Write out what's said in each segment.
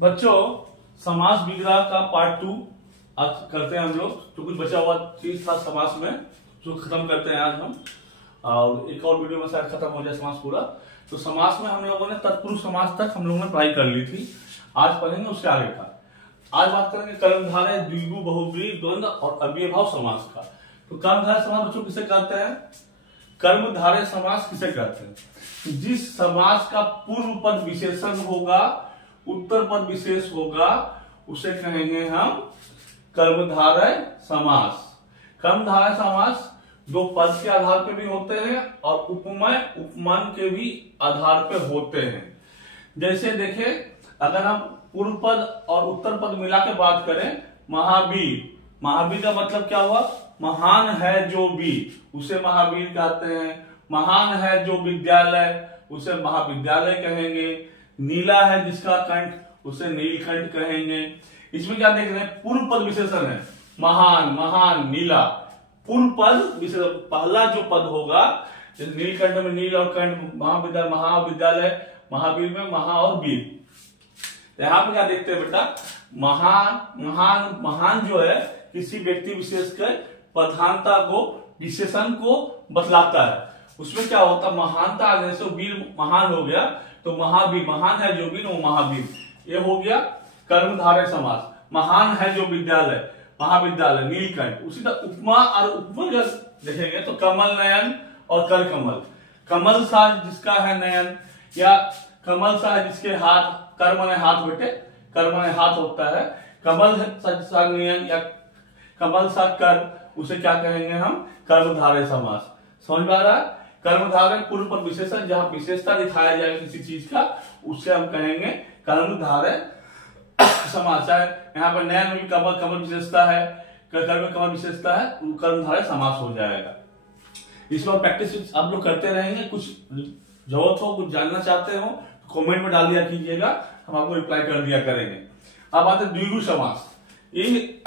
बच्चों, समास विग्रह का पार्ट 2 आज करते हैं हम लोग। तो कुछ बचा हुआ चीज था समास में, जो खत्म करते हैं आज हम, और एक और वीडियो में शायद खत्म हो जाए समास पूरा। तो समास में हम लोगों ने तत्पुरुष समास तक हम लोगों ने पढ़ाई कर ली थी। आज पढ़ेंगे उसके आगे का। आज बात करेंगे कर्मधारय, द्विगु, बहुब्रीहि, द्वंद्व और अव्ययभाव समास का। तो कर्मधारय समास बच्चों किसे कहते हैं? कर्मधारय समास किसे कहते हैं? जिस समास का पूर्व पद विशेषण होगा, उत्तर पद विशेष होगा, उसे कहेंगे हम कर्मधारय समास। कर्मधारय समास दो पद के आधार पे भी होते हैं और उपमेय उपमान के भी आधार पे होते हैं। जैसे देखें, अगर हम पूर्व पद और उत्तर पद मिला के बात करें, महावीर, महावीर का मतलब क्या हुआ? महान है जो वीर, उसे महावीर कहते हैं। महान है जो विद्यालय, उसे महाविद्यालय कहेंगे। नीला है जिसका कंठ, उसे नीलकंठ कहेंगे। इसमें क्या देख रहे हैं? पूर्व पद विशेषण है। महान, महान, नीला, पूर्व पद विशेषण। पहला जो पद होगा, जैसे नीलकंठ में नील और कंठ, महाविद्यालय, महाविद्यालय, महावीर में महा और वीर। यहां पे क्या देखते हैं बेटा? महान, महान, महान जो है किसी व्यक्ति विशेष के प्रधानता को, विशेषण को बतलाता है। उसमें क्या होता है? महानता आ गया, वीर महान हो गया तो महावीर, महान है जो वीर वो महावीर। ये हो गया कर्मधारय समास। महान है जो विद्यालय, महाविद्यालय, नीलकंठ। उसी तरह उपमा और उपमा देखेंगे तो कमल नयन और कर कमल। कमल सा जिसका है नयन, या कमल सा है जिसके हाथ, कर माने हाथ बेटे, कर माने हाथ होता है। कमल सा नयन या कमल सा कर, उसे क्या कहेंगे हम? कर्मधारय समास। समझ में आ रहा है? कर्मधारय पूर्व पद विशेषण, जहां विशेषता दिखाया जाए किसी चीज का, उससे हम कहेंगे कर्मधारय समास। चाहे यहाँ पर नयन में भी कमल, कमल विशेषता है, कर में कमल विशेषता है, कर्मधारय समास हो जाएगा। इस बार प्रैक्टिस आप लोग करते रहेंगे। कुछ जरूरत हो, कुछ जानना चाहते हो, कमेंट में डाल दिया कीजिएगा, हम आपको रिप्लाई कर दिया करेंगे। अब आते हैं द्विगु समास। ये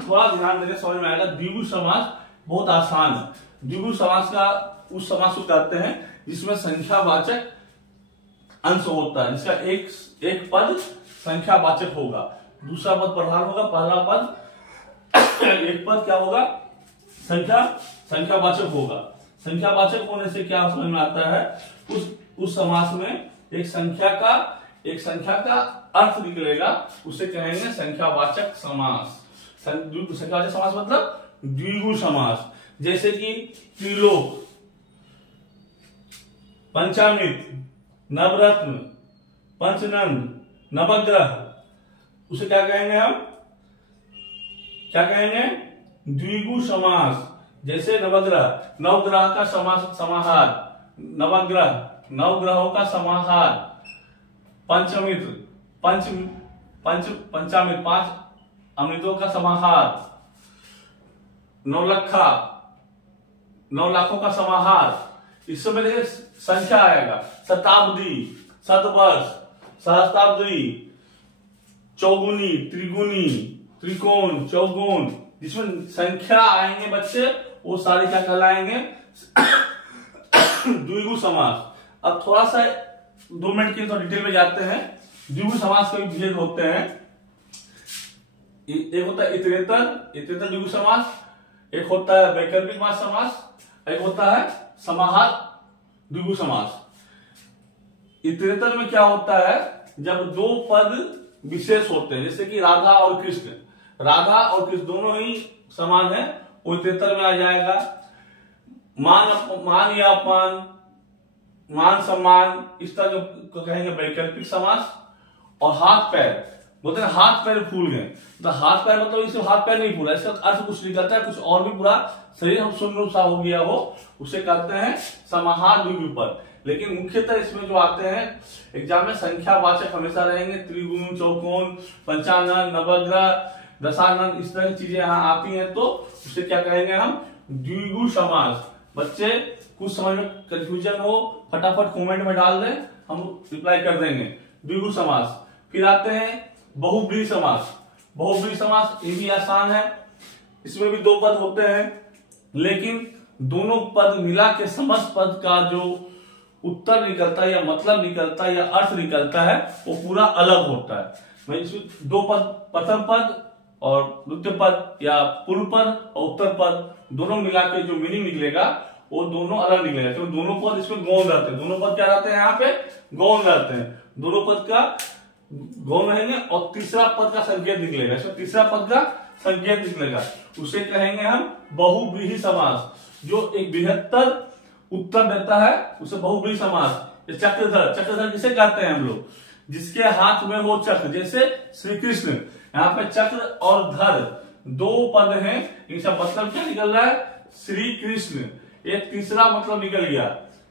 थोड़ा ध्यान देने समझ में आएगा। द्विगु समास बहुत आसान है। द्विगु समास का उस समास को कहते हैं जिसमें संख्यावाचक अंश होता है, जिसका एक पद संख्यावाचक होगा, दूसरा पद प्रधान होगा, पहला पद एक पद क्या होगा? संख्यावाचक होगा। संख्यावाचक होने से क्या समझ में आता है? उस समास में एक संख्या का अर्थ निकलेगा, उसे कहेंगे संख्यावाचक समास। संख्यावाचक समास मतलब द्विगु समास। जैसे कि त्रिलोक, पंचामृत, नवरत्न, पंचनंद, नवग्रह, उसे क्या कहेंगे हम? क्या कहेंगे? द्विगु समास। जैसे नवग्रह, नवग्रह का समाहार, नवग्रह, नवग्रहों का समाहार। पंचमित्र, पंचामृत, 5 अमृतों का समाहार। नौलखा, 9 लाखों का समाहार। इस समय देखिए संख्या आएगा, शताब्दी, शतवर्ष, सहस्त्राब्दी, चौगुनी, त्रिगुनी, त्रिकोण, चौगुन, जिसमें संख्या आएंगे बच्चे, वो सारे क्या कहलाएंगे? द्विगु समास। अब थोड़ा सा 2 मिनट के लिए थोड़ा डिटेल में जाते हैं। द्विगु समास के भी भेद होते हैं। एक होता है इतरेतर द्विगु समास, एक होता है वैकल्पिक समास, एक होता है समाहार द्विगु समास। इतरेतर में क्या होता है? जब 2 पद विशेष होते हैं, जैसे कि राधा और कृष्ण, राधा और कृष्ण दोनों ही समान है, वो इतरेतर में आ जाएगा। मान या अपमान, मान सम्मान, इस तरह जो कहेंगे वैकल्पिक समास। और हाथ पैर, बोलते हैं हाथ पैर फूल गए, तो हाथ पैर मतलब इसे हाथ पैर नहीं फूला, इसका अर्थ कुछ निकलता है, कुछ और भी पूरा शरीर हम सुन्न सा हो गया हो, उसे कहते हैं समाहार द्विगु पद। लेकिन मुख्यतः इसमें जो आते हैं एग्जाम में, संख्यावाचक हमेशा रहेंगे। त्रिगुण, चौकोन, पंचानन, नवग्रह, दशानन, इस तरह की चीजें यहाँ आती हैं, तो उसे क्या कहेंगे हम? द्विगु समास। बच्चे कुछ समझ में कंफ्यूजन हो, फटाफट कमेंट में डाल दें, हम रिप्लाई कर देंगे। द्विगु समास। फिर आते हैं बहुब्रीहि समास। बहुब्रीहि समास ये भी आसान है। इसमें भी 2 पद होते हैं, लेकिन दोनों पद मिला के समस्त पद का जो उत्तर निकलता है या मतलब निकलता है या अर्थ निकलता है वो पूरा अलग होता है। मैं इसमें दो पद, प्रथम पद और द्वितीय पद या पूर्व पद और उत्तर पद दोनों मिला के जो मीनिंग निकलेगा वो दोनों अलग निकलेगा, क्योंकि दोनों पद इसमें गौण रहते हैं। दोनों पद क्या रहते हैं यहाँ पे? गौण रहते हैं। दोनों पद का गौण रहेंगे और तीसरा पद का संकेत निकलेगा। इसमें तीसरा पद का संकेत निकलेगा, उसे कहेंगे हम बहुव्रीहि समास। जो एक बृहत्तर उत्तर देता है उसे बहुव्रीहि समास। चक्रधर, चक्रधर जिसे कहते हैं हम लोग, जिसके हाथ में हो चक्र, जैसे श्री कृष्ण। यहाँ पे चक्र और धर दो पद हैं, इनका मतलब क्या निकल रहा है? श्री कृष्ण। एक तीसरा मतलब निकल गया,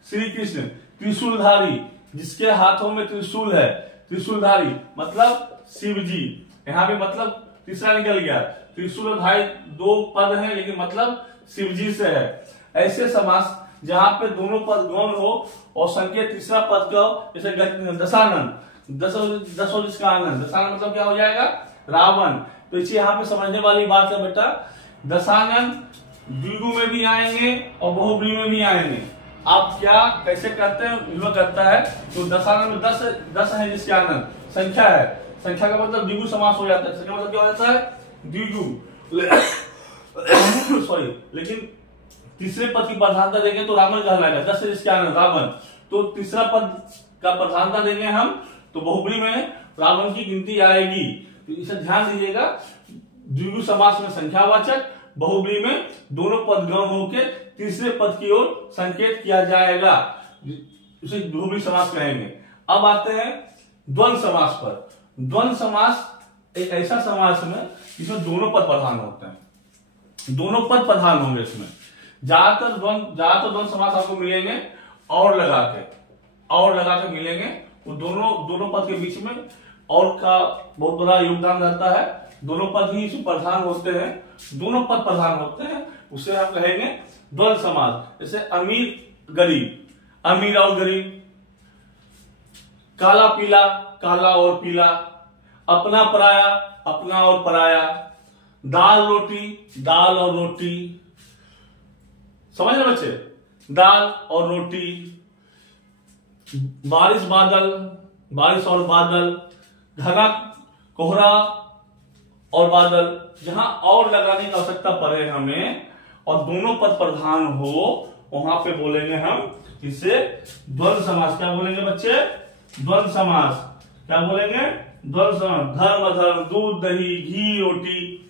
श्री कृष्ण। त्रिशूलधारी, जिसके हाथों में त्रिशूल है, त्रिशूलधारी मतलब शिव जी। यहाँ पे मतलब तीसरा निकल गया। त्रिशूलधारी दो पद हैं लेकिन मतलब शिव जी से है। ऐसे समास जहां पे दोनों पद गौण हो और संकेत तीसरा पद का हो, जैसे दशानन, दसों जिसका आनंद, दशानन मतलब क्या हो जाएगा? रावण। तो इसे यहाँ पे समझने वाली बात है बेटा, दशानन द्विगु में भी आएंगे और बहुव्रीहि में भी आएंगे। आप क्या कैसे करते हैं निर्भर करता है। तो दशानन में 10 है जिसके आनंद, संख्या है। संख्या का मतलब द्विगु समास हो जाता है। संख्या मतलब क्या हो जाता है? द्विगु। सॉरी, लेकिन तीसरे पद की प्रधानता देंगे तो रावण कहलाएगा। 10 है जिसके आनंद, रावण। तो तीसरा पद का प्रधानता देंगे हम तो बहुव्रीहि में रावण की गिनती आएगी। तो इसे ध्यान दीजिएगा, द्विगु समास में संख्यावाचक, बहुव्रीहि में दोनों पद गौण होकर तीसरे पद की ओर संकेत किया जाएगा, उसे बहुव्रीहि समास कहेंगे। अब आते हैं द्वंद्व समास पर। द्वंद्व समास एक ऐसा समास है जिसमें दोनों पद प्रधान होते हैं। दोनों पद प्रधान होंगे इसमें। ज्यादातर द्वंद्व समास आपको मिलेंगे और लगा के मिलेंगे। वो दोनों पद के बीच में और का बहुत बड़ा योगदान रहता है। दोनों पद ही इसमें प्रधान होते हैं, दोनों पद प्रधान होते हैं, उसे हम कहेंगे द्वंद्व समास। जैसे अमीर गरीब, अमीर और गरीब, काला पीला, काला और पीला, अपना पराया, अपना और पराया, दाल रोटी, दाल और रोटी। समझ रहे बच्चे? दाल और रोटी, बारिश बादल, बारिश और बादल, घना कोहरा और बादल। जहां और लगाने की आवश्यकता पड़े हमें और दोनों पद प्रधान हो, वहां पे बोलेंगे हम इसे द्वंद्व समास। क्या बोलेंगे बच्चे? द्वंद्व समास। क्या बोलेंगे? द्वंद्व समास। धर्म अधर्म, दूध दही, घी रोटी,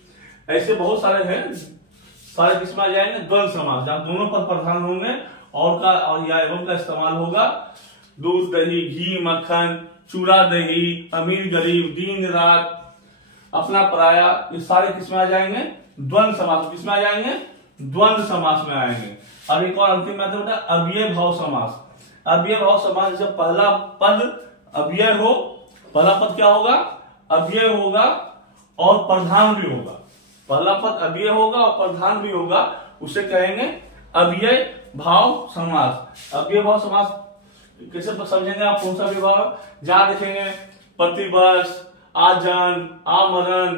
ऐसे बहुत सारे हैं, सारे किस्म आ जाएंगे। द्वंद्व समास जहां दोनों पद प्रधान होंगे और या एवं का इस्तेमाल होगा। दूध दही, घी मक्खन, चूड़ा दही, अमीर गरीब, दिन रात, अपना पराया, ये सारे किस्में आ जाएंगे द्वंद्व समास। किसमें आ जाएंगे? द्वंद्व समास में आएंगे। अब एक और अंतिम मैथड होता है अव्यय भाव समास। अव्यय भाव समास जब पहला पद अव्यय हो, पहला पद क्या होगा? अव्यय होगा और प्रधान भी होगा। पहला पद अव्यय होगा और प्रधान भी होगा, उसे कहेंगे अव्यय भाव समास। अव्यय भाव समास कैसे समझेंगे आप? कौन सा विभाग? जहां देखेंगे प्रतिवर्ष, आजन, आमरण,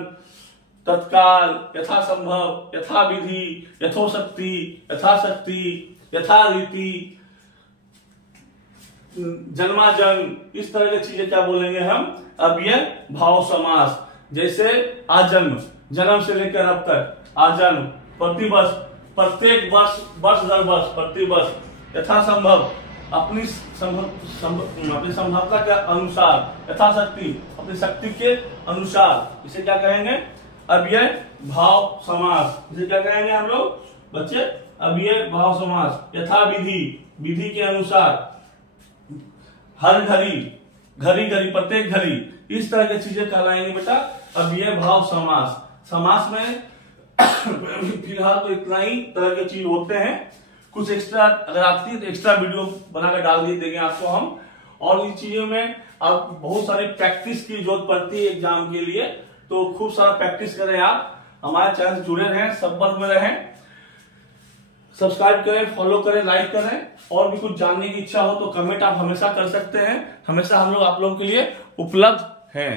तत्काल, यथासंभव, यथाविधि, यथोशक्ति, यथाशक्ति, यथारीति, जन्माजन, इस तरह की चीजें क्या बोलेंगे हम? अव्यय भाव समास। जैसे आजन्म, जन्म से लेकर अब तक आजन्म, प्रतिवर्ष, प्रत्येक वर्ष, वर्ष दर वर्ष, प्रतिवर्ष, यथासंभव, अपनी संभवता के अनुसार, यथाशक्ति, अपनी शक्ति के अनुसार, इसे क्या कहेंगे? अव्यय भाव समास। इसे क्या कहेंगे हम लोग बच्चे? अव्यय भाव समास। यथाविधि, विधि के अनुसार, हर घड़ी, घड़ी घड़ी, प्रत्येक घड़ी, इस तरह की चीजें कहलाएंगे बेटा अव्यय भाव समास। समास में फिलहाल तो इतना ही तरह के चीज होते हैं। कुछ एक्स्ट्रा अगर आती है तो एक्स्ट्रा वीडियो बनाकर डाल देंगे आपको हम। और इन चीजों में आप बहुत सारी प्रैक्टिस की जरूरत पड़ती है एग्जाम के लिए, तो खूब सारा प्रैक्टिस करें। आप हमारे चैनल से जुड़े रहें, संपर्क में रहें, सब्सक्राइब करें, फॉलो करें, लाइक करें। और भी कुछ जानने की इच्छा हो तो कमेंट आप हमेशा कर सकते हैं। हमेशा हम लोग आप लोगों के लिए उपलब्ध हैं।